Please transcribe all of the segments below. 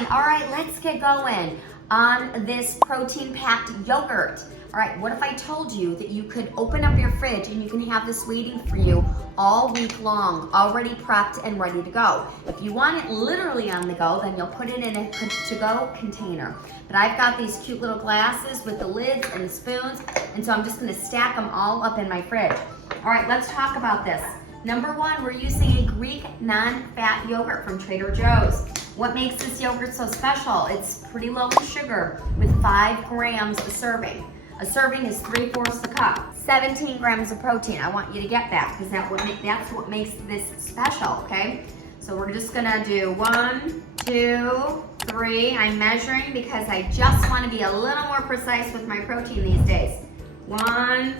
morning. All right, let's get going on this protein-packed yogurt. All right, what if I told you that you could open up your fridge and you can have this waiting for you all week long, already prepped and ready to go. If you want it literally on the go, then you'll put it in a to-go container. But I've got these cute little glasses with the lids and the spoons, and so I'm just gonna stack them all up in my fridge. All right, let's talk about this. Number one, we're using a Greek non-fat yogurt from Trader Joe's. What makes this yogurt so special? It's pretty low in sugar with 5 grams a serving. A serving is 3/4 a cup. 17 grams of protein. I want you to get that because that's what makes this special, okay? So we're just gonna do 1, 2, 3. I'm measuring because I just want to be a little more precise with my protein these days. 1,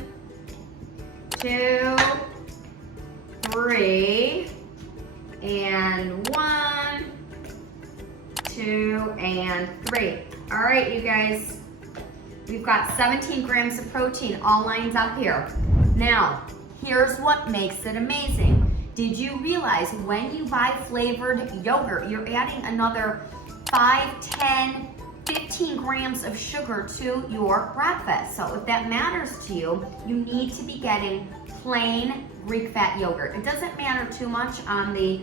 2, 3, and 1, 2, and 3. All right, you guys. We've got 17 grams of protein all lined up here. Now, here's what makes it amazing. Did you realize when you buy flavored yogurt, you're adding another 5, 10, 15 grams of sugar to your breakfast? So if that matters to you, you need to be getting plain Greek fat yogurt. It doesn't matter too much on the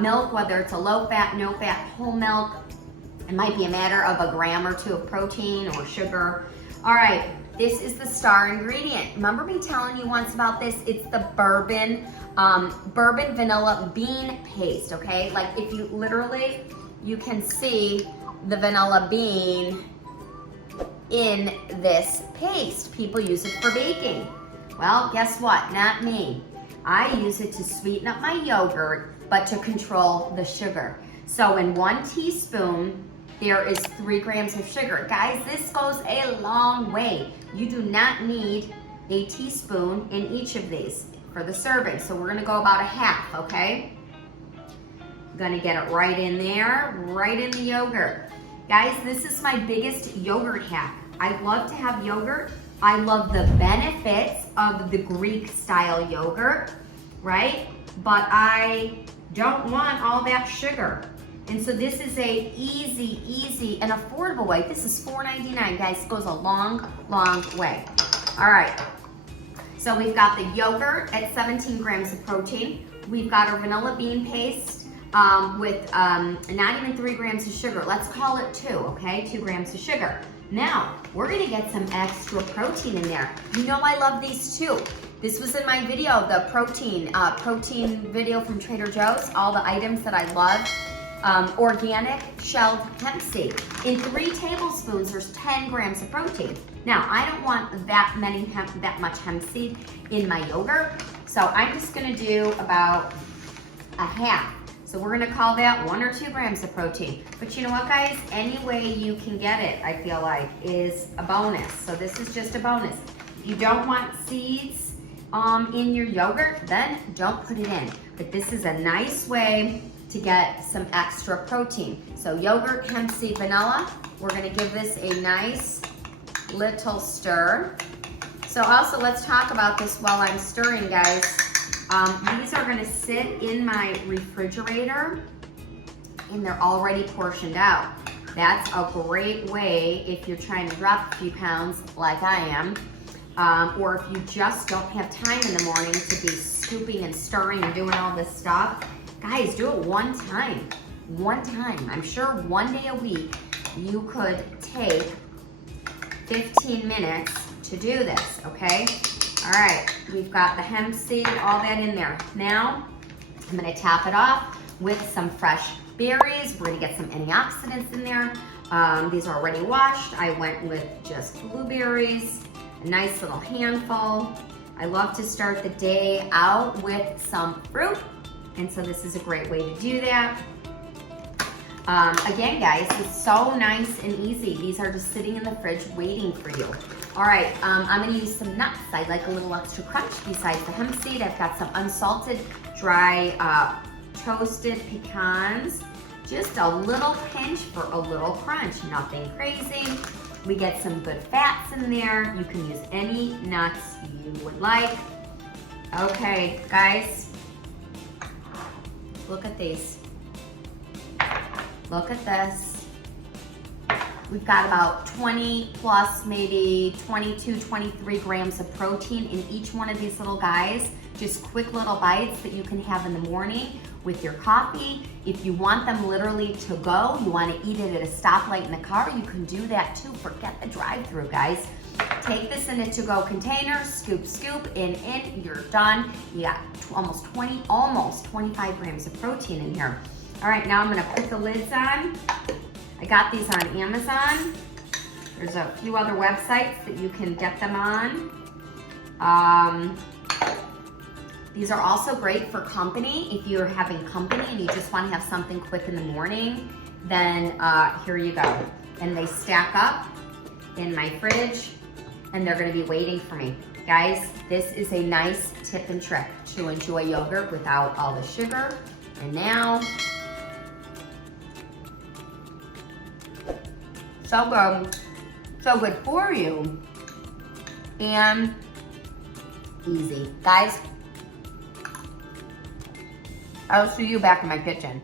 milk, whether it's a low fat, no fat, whole milk. It might be a matter of a gram or 2 of protein or sugar. All right, this is the star ingredient. Remember me telling you once about this? It's the bourbon vanilla bean paste, okay? Like if you literally, you can see the vanilla bean in this paste. People use it for baking. Well, guess what? Not me. I use it to sweeten up my yogurt, but to control the sugar. So in 1 teaspoon, there is 3 grams of sugar. Guys, this goes a long way. You do not need a teaspoon in each of these for the serving. So we're gonna go about a half, okay? I'm gonna get it right in there, right in the yogurt. Guys, this is my biggest yogurt hack. I love to have yogurt. I love the benefits of the Greek style yogurt, right? But I don't want all that sugar. And so this is a easy, and affordable way. This is $4.99, guys. It goes a long, long way. All right. So we've got the yogurt at 17 grams of protein. We've got our vanilla bean paste with not even 3 grams of sugar. Let's call it 2, okay? 2 grams of sugar. Now, we're gonna get some extra protein in there. You know I love these too. This was in my video, the protein video from Trader Joe's, all the items that I love. Organic shelled hemp seed. In 3 tablespoons, there's 10 grams of protein. Now, I don't want that much hemp seed in my yogurt, so I'm just gonna do about a half. So we're gonna call that 1 or 2 grams of protein. But you know what, guys? Any way you can get it, I feel like, is a bonus. So this is just a bonus. If you don't want seeds in your yogurt, then don't put it in. But this is a nice way to get some extra protein. So yogurt, hemp seed, vanilla. We're gonna give this a nice little stir. So also let's talk about this while I'm stirring, guys. These are gonna sit in my refrigerator and they're already portioned out. That's a great way if you're trying to drop a few pounds like I am, or if you just don't have time in the morning to be scooping and stirring and doing all this stuff. Guys, do it one time. I'm sure 1 day a week you could take 15 minutes to do this, okay? All right, we've got the hemp seed, all that in there. Now, I'm gonna top it off with some fresh berries. We're gonna get some antioxidants in there. These are already washed. I went with just blueberries, a nice little handful. I love to start the day out with some fruit. And so this is a great way to do that. Again, guys, it's so nice and easy. These are just sitting in the fridge waiting for you. All right, I'm gonna use some nuts. I like a little extra crunch besides the hemp seed. I've got some unsalted, dry, toasted pecans. Just a little pinch for a little crunch, nothing crazy. We get some good fats in there. You can use any nuts you would like. Okay, guys. Look at these. Look at this. we've got about 20 plus, maybe 22, 23 grams of protein in each one of these little guys. Just quick little bites that you can have in the morning with your coffee. If you want them literally to go, you want to eat it at a stoplight in the car, you can do that too. Forget the drive-through, guys. Take this in a to-go container, scoop, scoop, in, you're done. You got almost 25 grams of protein in here. All right, now I'm gonna put the lids on. I got these on Amazon. There's a few other websites that you can get them on. These are also great for company. If you're having company and you just want to have something quick in the morning, then here you go. And they stack up in my fridge and they're gonna be waiting for me. Guys, this is a nice tip and trick to enjoy yogurt without all the sugar. And now, so good for you and easy. Guys, I'll see you back in my kitchen.